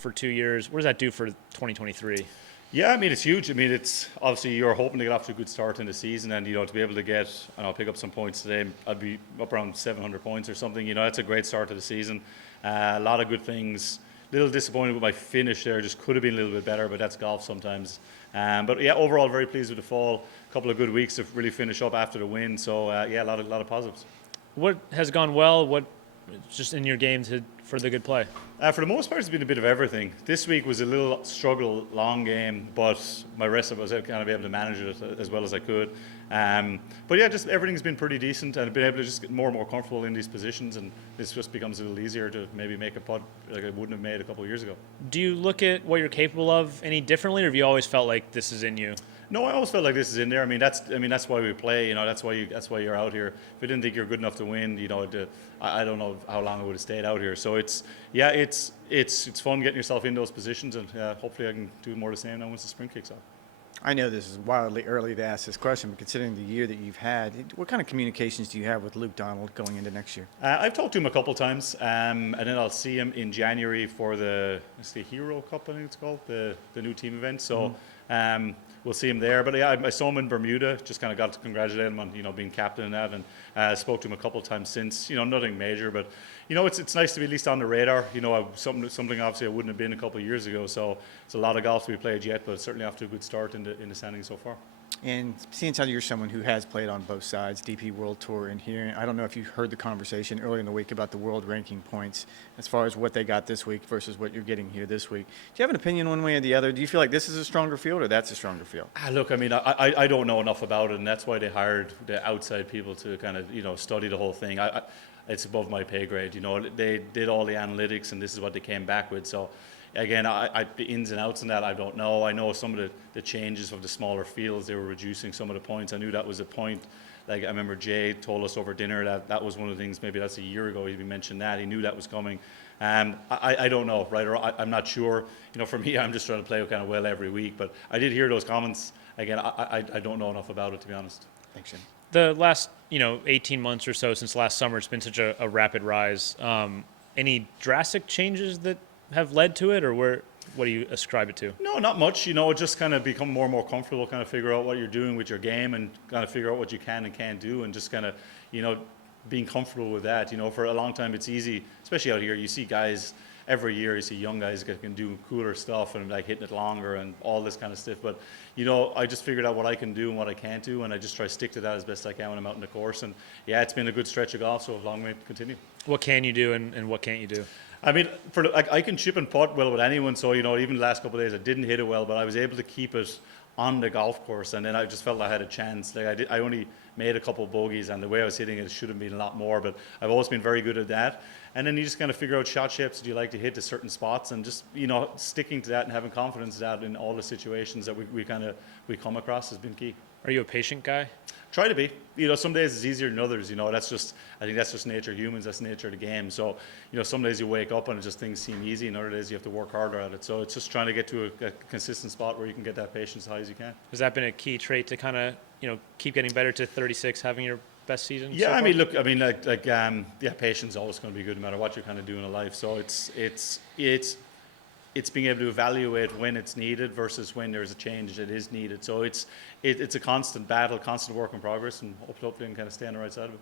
for 2 years. What does that do for 2023? Yeah, I mean, it's huge. I mean, it's obviously you're hoping to get off to a good start in the season, and to be able to get, and I'll pick up some points today. I'd be up around 700 points or something. That's a great start to the season. A lot of good things. A little disappointed with my finish there. Just could have been a little bit better, but that's golf sometimes. But yeah, overall very pleased with the fall. A couple of good weeks to really finish up after the win. So yeah, a lot of positives. What has gone well? What just in your game for the good play? For the most part, it's been a bit of everything. This week was a little struggle, long game, but my rest of it was kind of able to manage it as well as I could. But yeah, just everything's been pretty decent, and I've been able to just get more and more comfortable in these positions, and this just becomes a little easier to maybe make a putt like I wouldn't have made a couple of years ago. Do you look at what you're capable of any differently, or have you always felt like this is in you? No, I always felt like this is in there. I mean, that's why we play. That's why you're out here. If I didn't think you're good enough to win, I don't know how long I would have stayed out here. So it's fun getting yourself in those positions, and hopefully I can do more of the same now once the spring kicks off. I know this is wildly early to ask this question, but considering the year that you've had, what kind of communications do you have with Luke Donald going into next year? I've talked to him a couple of times, and then I'll see him in January for the Hero Cup, I think it's called, the new team event. So we'll see him there. But yeah, I saw him in Bermuda, just kind of got to congratulate him on being captain and that, and spoke to him a couple of times since. Nothing major, but it's nice to be at least on the radar. Something obviously I wouldn't have been a couple of years ago. So it's a lot of golf to be played yet, but certainly off to a good start in the standings so far. And seeing how you're someone who has played on both sides, DP World Tour and here, I don't know if you heard the conversation earlier in the week about the world ranking points as far as what they got this week versus what you're getting here this week. Do you have an opinion one way or the other? Do you feel like this is a stronger field or that's a stronger field? Look, I mean, I don't know enough about it, and that's why they hired the outside people to kind of, study the whole thing. It's above my pay grade. They did all the analytics, and this is what they came back with. So again, the ins and outs in that, I don't know. I know some of the changes of the smaller fields, they were reducing some of the points. I knew that was a point. Like, I remember Jay told us over dinner that was one of the things, maybe that's a year ago, he mentioned that. He knew that was coming. I don't know, right? Or I'm not sure. For me, I'm just trying to play kind of well every week. But I did hear those comments. Again, I don't know enough about it, to be honest. Thanks, Jim. The last 18 months or so since last summer, it's been such a rapid rise. Any drastic changes that have led to it, or what do you ascribe it to? No, not much. Just kind of become more and more comfortable, kind of figure out what you're doing with your game and kind of figure out what you can and can't do, and just kind of, being comfortable with that. For a long time, it's easy, especially out here. You see guys every year. You see young guys that can do cooler stuff and like hitting it longer and all this kind of stuff. But I just figured out what I can do and what I can't do, and I just try to stick to that as best I can when I'm out in the course. And yeah, it's been a good stretch of golf, so a long way to continue. What can you do and what can't you do? I mean, I can chip and putt well with anyone. So even the last couple of days, I didn't hit it well, but I was able to keep it on the golf course, and then I just felt I had a chance. Like I only made a couple of bogeys, and the way I was hitting it should have been a lot more. But I've always been very good at that. And then you just kind of figure out shot shapes that you like to hit to certain spots, and just sticking to that and having confidence that in all the situations that we come across has been key. Are you a patient guy? Try to be. Some days it's easier than others. I think that's just nature of humans. That's nature of the game. So, some days you wake up and things seem easy, and other days you have to work harder at it. So it's just trying to get to a consistent spot where you can get that patience as high as you can. Has that been a key trait to kind of, keep getting better to 36, having your best season? Yeah, so I mean, far? look, patience is always going to be good no matter what you're kind of doing in life. So it's being able to evaluate when it's needed versus when there's a change that is needed. So it's a constant battle, constant work in progress, and hopefully you can kind of stay on the right side of it.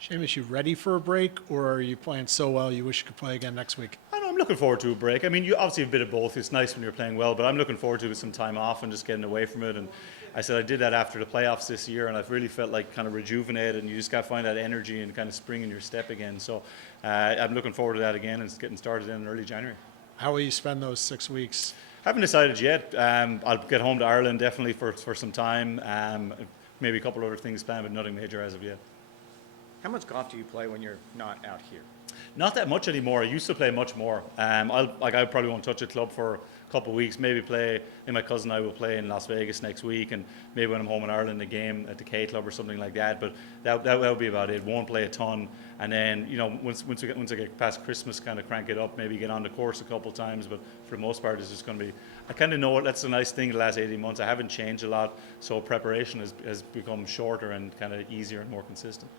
Seamus, you ready for a break, or are you playing so well you wish you could play again next week? I'm looking forward to a break. I mean, you obviously have a bit of both. It's nice when you're playing well, but I'm looking forward to some time off and just getting away from it. And I said I did that after the playoffs this year, and I've really felt like kind of rejuvenated, and you just got to find that energy and kind of spring in your step again. So I'm looking forward to that again, and it's getting started in early January. How will you spend those 6 weeks? Haven't decided yet. I'll get home to Ireland definitely for some time. Maybe a couple other things planned, but nothing major as of yet. How much golf do you play when you're not out here? Not that much anymore. I used to play much more. I probably won't touch a club for a couple of weeks. Maybe play. And my cousin and I will play in Las Vegas next week, and maybe when I'm home in Ireland, a game at the K Club or something like that. But that'll be about it. Won't play a ton. And then once I get past Christmas, kind of crank it up. Maybe get on the course a couple of times. But for the most part, it's just going to be. I kind of know it. That's the nice thing. The last 18 months, I haven't changed a lot. So preparation has become shorter and kind of easier and more consistent.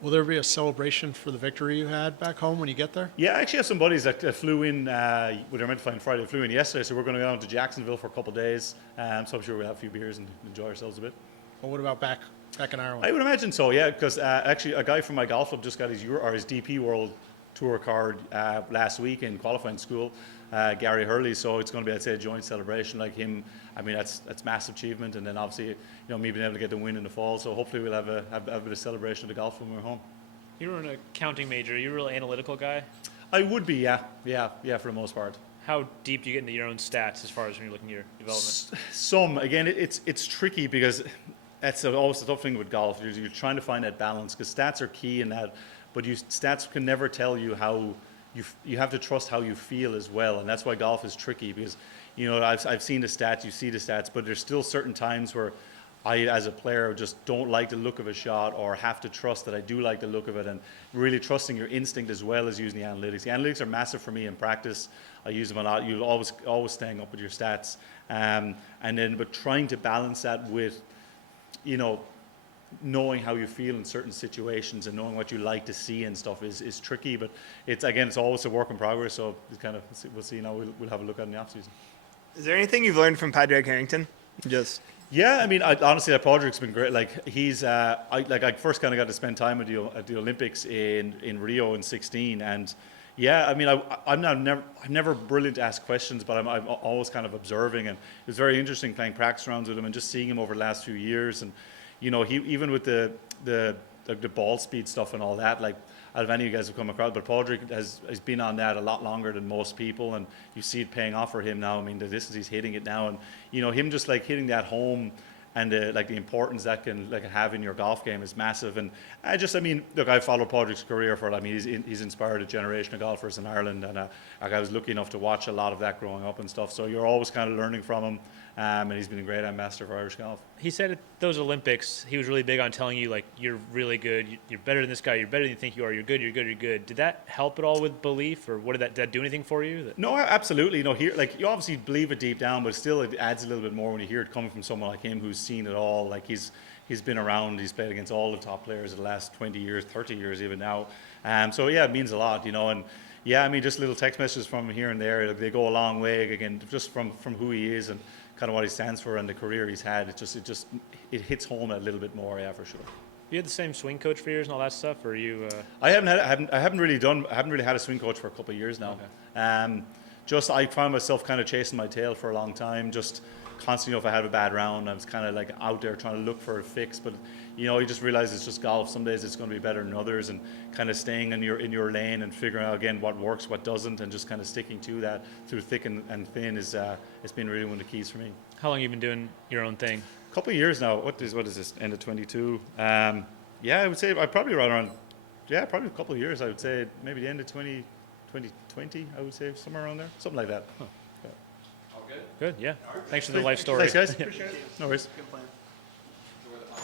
Will there be a celebration for the victory you had back home when you get there? Yeah, I actually have some buddies that flew in. Well, they're meant to fly on Friday. They flew in yesterday, so we're going to go down to Jacksonville for a couple of days. So I'm sure we'll have a few beers and enjoy ourselves a bit. Or what about back in Ireland? I would imagine so, yeah, because actually a guy from my golf club just got his DP World Tour card last week in qualifying school, Gary Hurley. So it's going to be, I'd say, a joint celebration like him. I mean, that's massive achievement, and then obviously, me being able to get the win in the fall. So hopefully we'll have a bit of celebration of the golf when we're home. You were an accounting major. Are you a real analytical guy? I would be, yeah, for the most part. How deep do you get into your own stats as far as when you're looking at your development? Some, again, it's tricky because that's always the tough thing with golf. You're trying to find that balance because stats are key in that, but stats can never tell you how you have to trust how you feel as well, and that's why golf is tricky because I've seen the stats, you see the stats, but there's still certain times where I, as a player, just don't like the look of a shot or have to trust that I do like the look of it, and really trusting your instinct as well as using the analytics. The analytics are massive for me in practice. I use them a lot. You'll always staying up with your stats, but trying to balance that with, knowing how you feel in certain situations and knowing what you like to see and stuff is tricky. But it's always a work in progress. So it's kind of, we'll see. We'll have a look at it in the off season. Is there anything you've learned from Padraig Harrington? Yeah, I mean, honestly, that Padraig's been great. Like he's, I first kind of got to spend time at the Olympics in Rio in '16, and yeah, I mean, I'm never brilliant to ask questions, but I'm always kind of observing, and it was very interesting playing practice rounds with him and just seeing him over the last few years, and he even with the ball speed stuff and all that, like. Out of any of you guys have come across, but Padraig has been on that a lot longer than most people, and you see it paying off for him now. I mean, the distance he's hitting it now, and him just like hitting that home, and the importance that can have in your golf game is massive. And look, I followed Padraig's career for it. I mean, he's inspired a generation of golfers in Ireland, and I was lucky enough to watch a lot of that growing up and stuff. So you're always kind of learning from him, and he's been a great ambassador for Irish golf. He said at those Olympics, he was really big on telling you, like, you're really good, you're better than this guy, you're better than you think you are, you're good, you're good, you're good. Did that help at all with belief, or did that do anything for you? No, absolutely. Here, you obviously believe it deep down, but still it adds a little bit more when you hear it coming from someone like him who's seen it all. Like he's been around, he's played against all the top players of the last 20 years, 30 years even now. So yeah, it means a lot, and yeah, I mean, just little text messages from here and there, they go a long way, again, just from who he is and kind of what he stands for and the career he's had. It hits home a little bit more, yeah, for sure. You had the same swing coach for years and all that stuff, or you? I haven't really had a swing coach for a couple of years now. Okay. I found myself kind of chasing my tail for a long time. Just constantly, if I had a bad round, I was kind of like out there trying to look for a fix. But you just realize it's just golf. Some days it's going to be better than others, and kind of staying in your lane and figuring out again what works, what doesn't, and just kind of sticking to that through thick and thin is it's been really one of the keys for me. How long have you been doing your own thing? A couple of years now. What is this? End of 22. Yeah, I would say I probably right around. Yeah, probably a couple of years. I would say maybe the end of 2020. I would say somewhere around there, something like that. Huh. Good, yeah. Thanks for the life story. Thanks, guys. Appreciate it. No worries. Good plan.